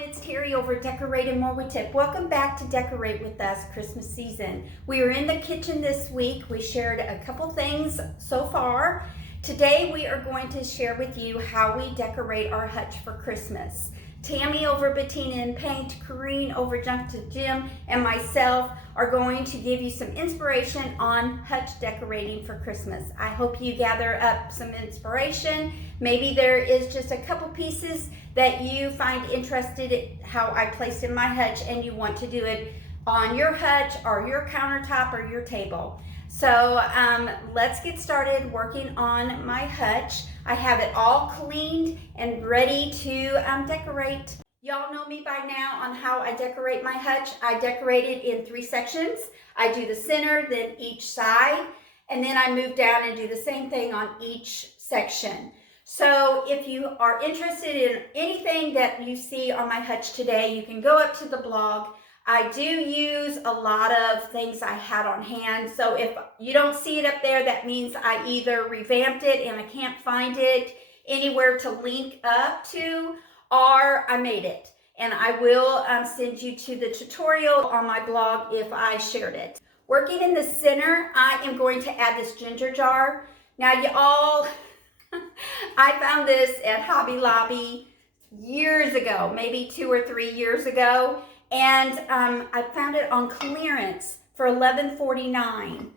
It's Terry over at Decorate and More with Tip. Welcome back to Decorate with Us Christmas season. We are in the kitchen this week. We shared a couple things so far. Today we are going to share with you how we decorate our hutch for Christmas. Tammy over Bettina in Paint, Corrine over Junk to Jim, and myself are going to give you some inspiration on hutch decorating for Christmas. I hope you gather up some inspiration. Maybe there is just a couple pieces that you find interested in how I placed in my hutch and you want to do it on your hutch or your countertop or your table. So let's get started working on my hutch. I have it all cleaned and ready to decorate. Y'all know me by now on how I decorate my hutch. I decorate it in 3 sections. I do the center, then each side, and then I move down and do the same thing on each section. So if you are interested in anything that you see on my hutch today, you can go up to the blog. I do use a lot of things I had on hand. So if you don't see it up there, that means I either revamped it and I can't find it anywhere to link up to, or I made it. And I will send you to the tutorial on my blog if I shared it. Working in the center, I am going to add this ginger jar. Now you all, I found this at Hobby Lobby years ago, maybe 2 or 3 years ago. And I found it on clearance for $11.49.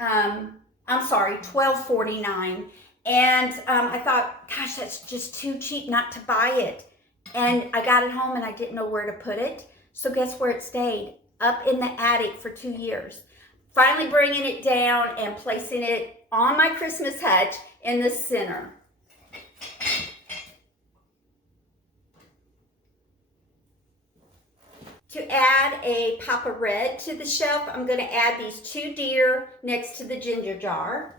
I'm sorry, $12.49. And I thought, gosh, that's just too cheap not to buy it. And I got it home and I didn't know where to put it. So guess where it stayed? Up in the attic for 2 years. Finally bringing it down and placing it on my Christmas hutch in the center. To add a pop of red to the shelf, I'm going to add these 2 deer next to the ginger jar.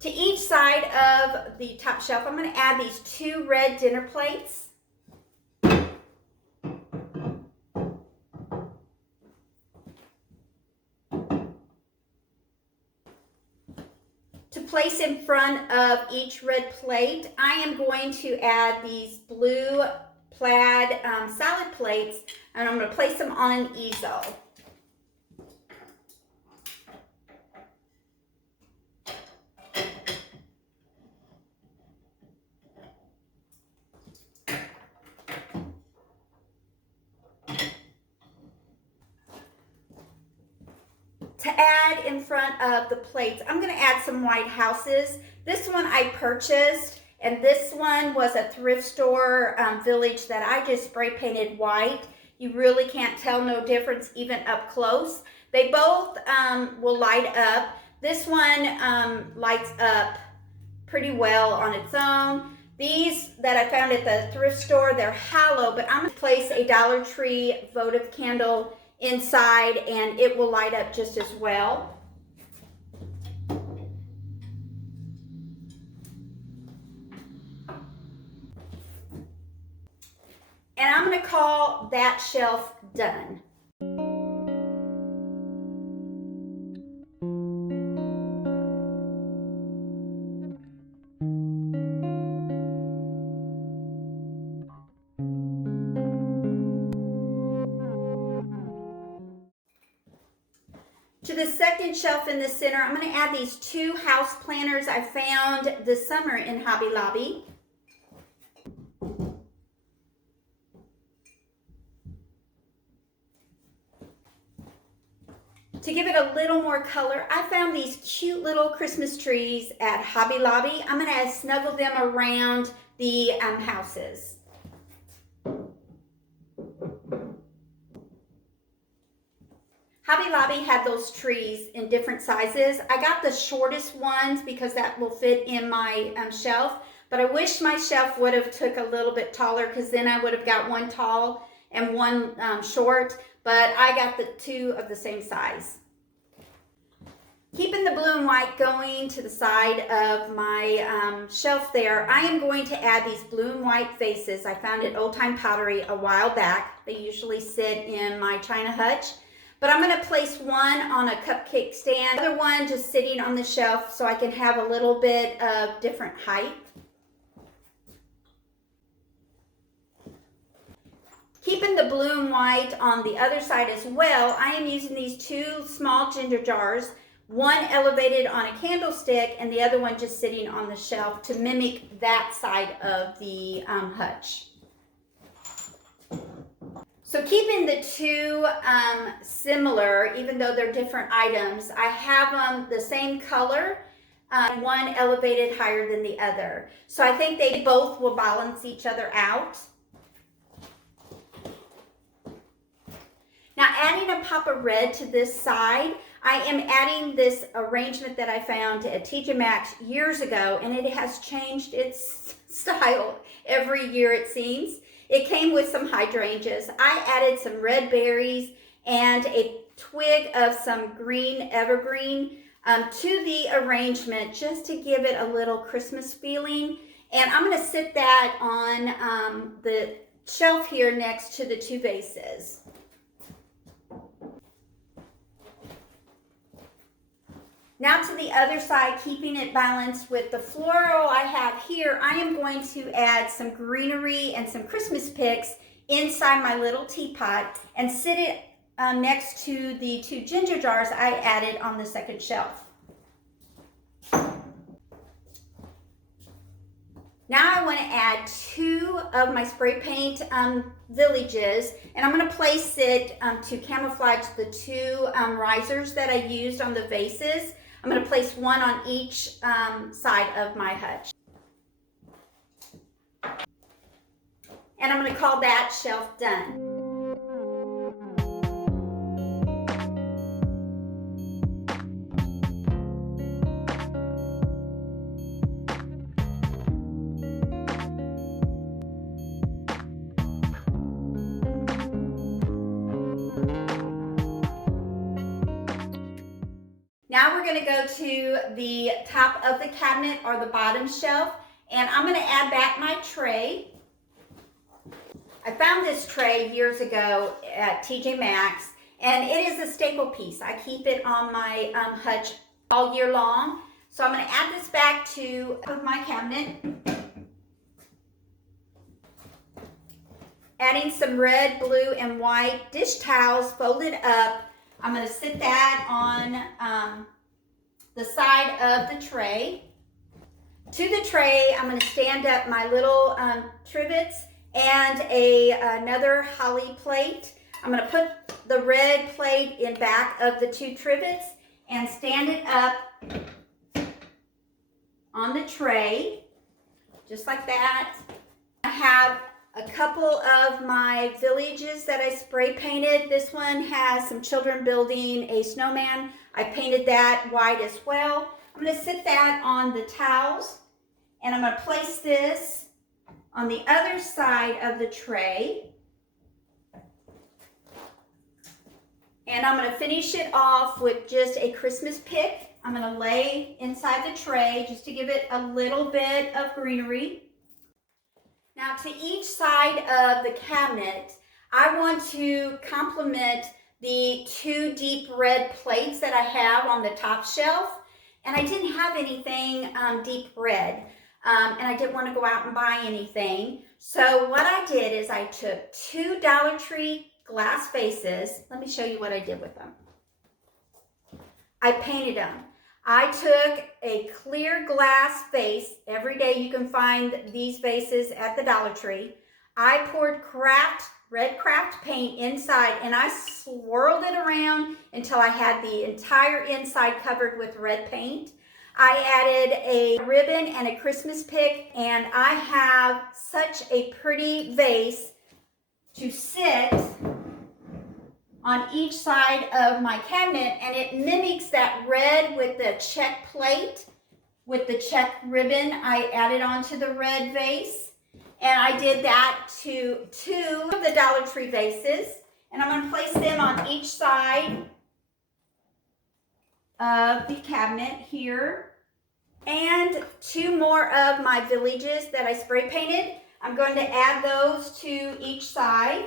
To each side of the top shelf, I'm going to add these 2 red dinner plates. To place in front of each red plate, I am going to add these blue plaid salad plates, and I'm going to place them on an easel. To add in front of the plates, I'm going to add some white houses. This one I purchased, and this one was a thrift store village that I just spray painted white. You really can't tell no difference even up close. They both will light up. This one lights up pretty well on its own. These that I found at the thrift store, they're hollow, but I'm going to place a Dollar Tree votive candle inside and it will light up just as well. And I'm going to call that shelf done. To the second shelf in the center, I'm going to add these 2 house planters I found this summer in Hobby Lobby. To give it a little more color, I found these cute little Christmas trees at Hobby Lobby. I'm going to snuggle them around the houses. Hobby Lobby had those trees in different sizes. I got the shortest ones because that will fit in my shelf, but I wish my shelf would have took a little bit taller because then I would have got one tall and one short, but I got the 2 of the same size. Keeping the blue and white going to the side of my shelf there, I am going to add these blue and white vases I found at Old Time Pottery a while back. They usually sit in my china hutch. But I'm going to place one on a cupcake stand, other one just sitting on the shelf so I can have a little bit of different height. Keeping the blue and white on the other side as well, I am using these two small ginger jars, one elevated on a candlestick and the other one just sitting on the shelf to mimic that side of the hutch. So keeping the two similar, even though they're different items, I have them the same color, one elevated higher than the other. So I think they both will balance each other out. Now adding a pop of red to this side, I am adding this arrangement that I found at TJ Maxx years ago, and it has changed its style every year it seems. It came with some hydrangeas. I added some red berries and a twig of some green evergreen to the arrangement just to give it a little Christmas feeling. And I'm going to sit that on the shelf here next to the two vases. Now to the other side, keeping it balanced with the floral I have here, I am going to add some greenery and some Christmas picks inside my little teapot and sit it next to the two ginger jars I added on the second shelf. Now I want to add two of my spray paint villages, and I'm going to place it to camouflage the two risers that I used on the vases. I'm going to place one on each side of my hutch. And I'm going to call that shelf done. Now we're going to go to the top of the cabinet or the bottom shelf, and I'm going to add back my tray. I found this tray years ago at TJ Maxx, and it is a staple piece. I keep it on my hutch all year long. So I'm going to add this back to my cabinet. Adding some red, blue, and white dish towels folded up. I'm going to sit that on the side of the tray. To the tray, I'm going to stand up my little trivets and another holly plate. I'm going to put the red plate in back of the two trivets and stand it up on the tray, just like that. I have a couple of my villages that I spray painted. This one has some children building a snowman. I painted that white as well. I'm going to sit that on the towels, and I'm going to place this on the other side of the tray. And I'm going to finish it off with just a Christmas pick. I'm going to lay inside the tray just to give it a little bit of greenery. Now to each side of the cabinet, I want to complement the two deep red plates that I have on the top shelf. And I didn't have anything deep red, and I didn't want to go out and buy anything. So what I did is I took two Dollar Tree glass vases. Let me show you what I did with them. I painted them. I took a clear glass vase. Every day you can find these vases at the Dollar Tree. I poured red craft paint inside, and I swirled it around until I had the entire inside covered with red paint. I added a ribbon and a Christmas pick, and I have such a pretty vase to sit on each side of my cabinet, and it mimics that red with the check plate, with the check ribbon I added onto the red vase. And I did that to two of the Dollar Tree vases, and I'm going to place them on each side of the cabinet here. And two more of my villages that I spray painted. I'm going to add those to each side.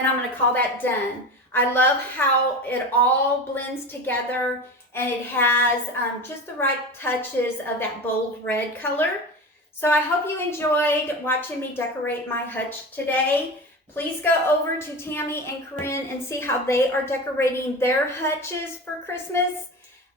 and I'm going to call that done. I love how it all blends together, and it has just the right touches of that bold red color. So I hope you enjoyed watching me decorate my hutch today. Please go over to Tammy and Corinne and see how they are decorating their hutches for Christmas.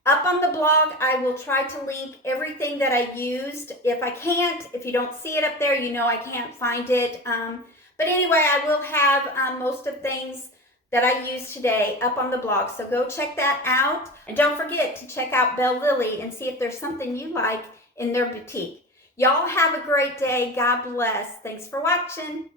Up on the blog, I will try to link everything that I used. If I can't, if you don't see it up there, you know I can't find it. But anyway, I will have most of things that I used today up on the blog. So go check that out. And don't forget to check out Belle Lily and see if there's something you like in their boutique. Y'all have a great day. God bless. Thanks for watching.